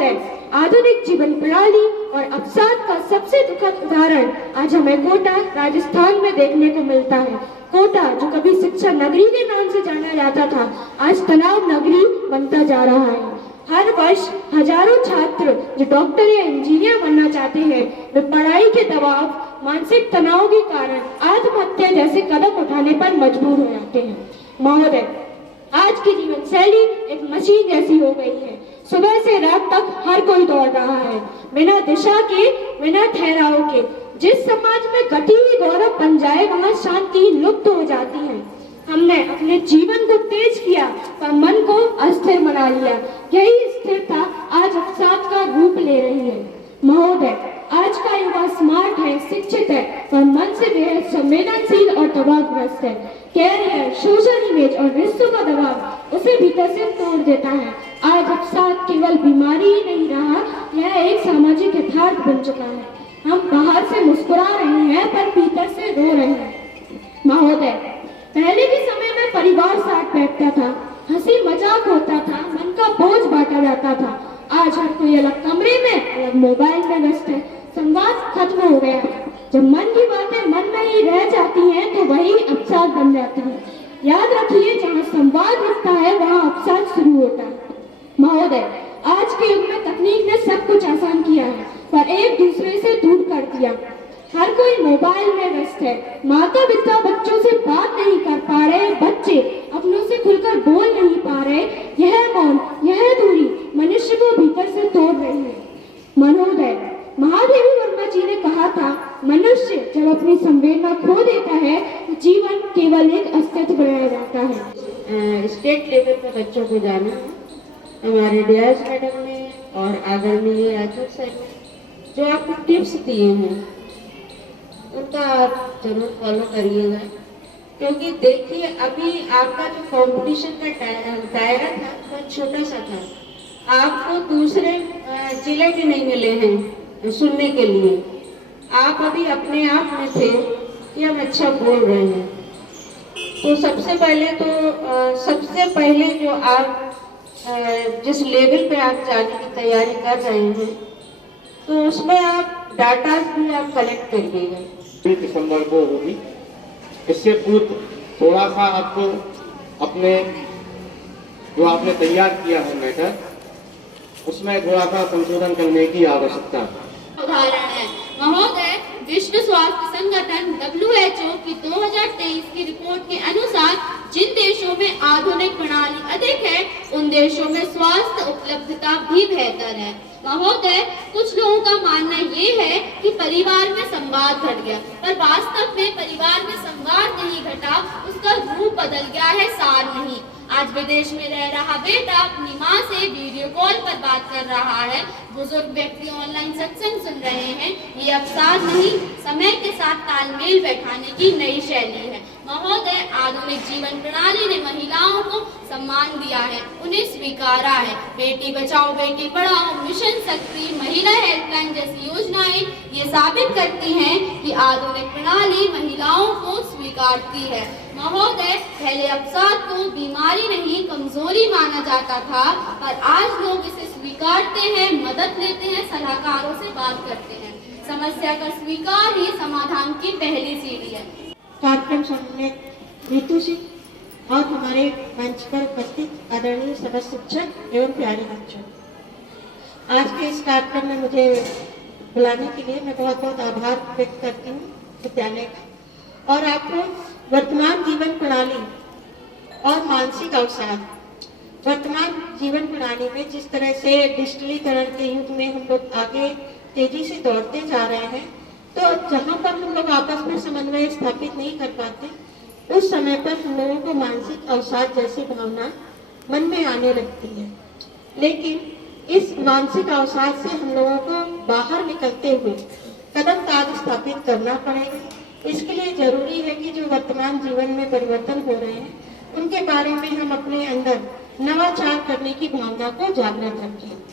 महोदय, आधुनिक जीवन प्रणाली और अवसाद का सबसे दुखद उदाहरण आज हमें कोटा राजस्थान में देखने को मिलता है। कोटा, जो कभी शिक्षा नगरी के नाम से जाना जाता था, आज तनाव नगरी बनता जा रहा है। हर वर्ष हजारों छात्र जो डॉक्टर या इंजीनियर बनना चाहते हैं, वे पढ़ाई के दबाव, मानसिक तनाव के कारण आत्महत्या जैसे कदम उठाने पर मजबूर हो जाते हैं। महोदय, आज की जीवन शैली एक मशीन जैसी हो गई है। सुबह से रात तक हर कोई दौड़ रहा है, बिना दिशा के, बिना ठहराव के। जिस समाज में गति ही गौरव बन जाए, वहाँ शांति लुप्त हो जाती है। हमने अपने जीवन को तेज किया पर मन को अस्थिर बना लिया। यही स्थिरता आज अवसाद का रूप ले रही है। महोदय, आज का युवा स्मार्ट है, शिक्षित है, पर मन से बेहद संवेदनशील और दबावग्रस्त है। कैरियर, सोशल इमेज और रिश्तों का दबाव उसे भीतर से तोड़ देता है। आज अवसाद केवल बीमारी ही नहीं रहा, यह एक सामाजिक यथार्थ बन चुका है। हम बाहर से मुस्कुरा रहे हैं पर भीतर से रो रहे हैं। महोदय, पहले के समय में परिवार साथ बैठता था, हंसी मजाक होता था, मन का बोझ बांटा जाता था। आज हर कोई अलग कमरे में, अलग मोबाइल में व्यस्त है। संवाद खत्म हो गया है। जब मन की बातें मन में ही रह जाती हैं, तो वही अवसाद बन जाती है। याद रखिए, जहाँ संवाद रुकता है, वहाँ अवसाद शुरू होता है। महोदय, आज के युग में तकनीक ने सब कुछ आसान किया है, पर एक दूसरे से दूर कर दिया। हर कोई मोबाइल में व्यस्त है। माता पिता बच्चों से बात नहीं कर पा रहे, बच्चे अपनों से खुलकर बोल नहीं पा रहे। यह मौन, यह दूरी मनुष्य को भीतर से तोड़ रही है। महोदय, महादेवी वर्मा जी ने कहा था, मनुष्य जब अपनी संवेदना खो देता है, तो जीवन केवल एक अस्तित्व रह जाता है। स्टेट लेवल पर बच्चों को जाना है। हमारे डियाज मैडम ने और आदरणीय राजू सर ने जो आपको टिप्स दिए हैं, उनका आप जरूर फॉलो करिएगा। क्योंकि देखिए, अभी आपका जो कंपटीशन का दायरा था वो छोटा सा था। आपको दूसरे जिले भी नहीं मिले हैं सुनने के लिए। आप अभी अपने आप में थे कि हम अच्छा बोल रहे हैं। तो सबसे पहले जो आप जिस लेवल पे आप जाने की तैयारी कर रहे हैं, तो उसमें आप डाटा भी आप कलेक्ट करिएगा। 3 दिसंबर को होगी। इससे पूर्व थोड़ा सा आपको अपने जो आपने तैयार किया है मैटर, उसमें थोड़ा सा संशोधन करने की आवश्यकता है। उदाहरण है महोदय, विश्व स्वास्थ्य संगठन WHO की 2023 की रिपोर्ट के अनुसार जिन देशों में आधुनिक प्रणाली अधिक है, उन देशों में स्वास्थ्य उपलब्धता भी बेहतर है। महोदय, कुछ लोगों का मानना ये है कि परिवार में संवाद घट गया, पर वास्तव में परिवार में संवाद नहीं घटा, उसका रूप बदल गया है, सार नहीं। आज विदेश में रह रहा बेटा अपनी माँ से वीडियो कॉल पर बात कर रहा है, बुजुर्ग व्यक्ति ऑनलाइन सत्संग सुन रहे हैं। ये अवसाद नहीं, समय के साथ तालमेल बैठाने की नई शैली है। महोदय, आधुनिक जीवन प्रणाली ने महिलाओं को सम्मान दिया है, उन्हें स्वीकारा है। बेटी बचाओ बेटी पढ़ाओ, मिशन शक्ति, महिला हेल्पलाइन जैसी योजनाएं ये साबित करती हैं कि आधुनिक प्रणाली महिलाओं को स्वीकारती है। महोदय, पहले अवसाद को बीमारी नहीं, कमजोरी माना जाता था, पर आज लोग इसे स्वीकारते हैं, मदद लेते हैं, सलाहकारों से बात करते हैं। समस्या का स्वीकार ही समाधान की पहली सीढ़ी है। कार्यक्रम सुनने ऋतु सिंह और हमारे मंच पर उपस्थित आदरणीय सदस्य शिक्षक एवं प्यारे बच्चों, आज के इस कार्यक्रम में मुझे बुलाने के लिए मैं बहुत बहुत आभार व्यक्त करती हूँ विद्यालय का। और आपको वर्तमान जीवन प्रणाली और मानसिक अवसाद, वर्तमान जीवन प्रणाली में जिस तरह से डिजिटलीकरण के युग में हम लोग आगे तेजी से दौड़ते जा रहे हैं, तो जहाँ पर हम लोग आपस में समन्वय स्थापित नहीं कर पाते, उस समय पर हम लोगों को मानसिक अवसाद जैसी भावना मन में आने लगती है। लेकिन इस मानसिक अवसाद से हम लोगों को बाहर निकलते हुए कदम ताज स्थापित करना पड़ेगा। इसके लिए जरूरी है कि जो वर्तमान जीवन में परिवर्तन हो रहे हैं, उनके बारे में हम अपने अंदर नवाचार करने की भावना को जागृत रखें।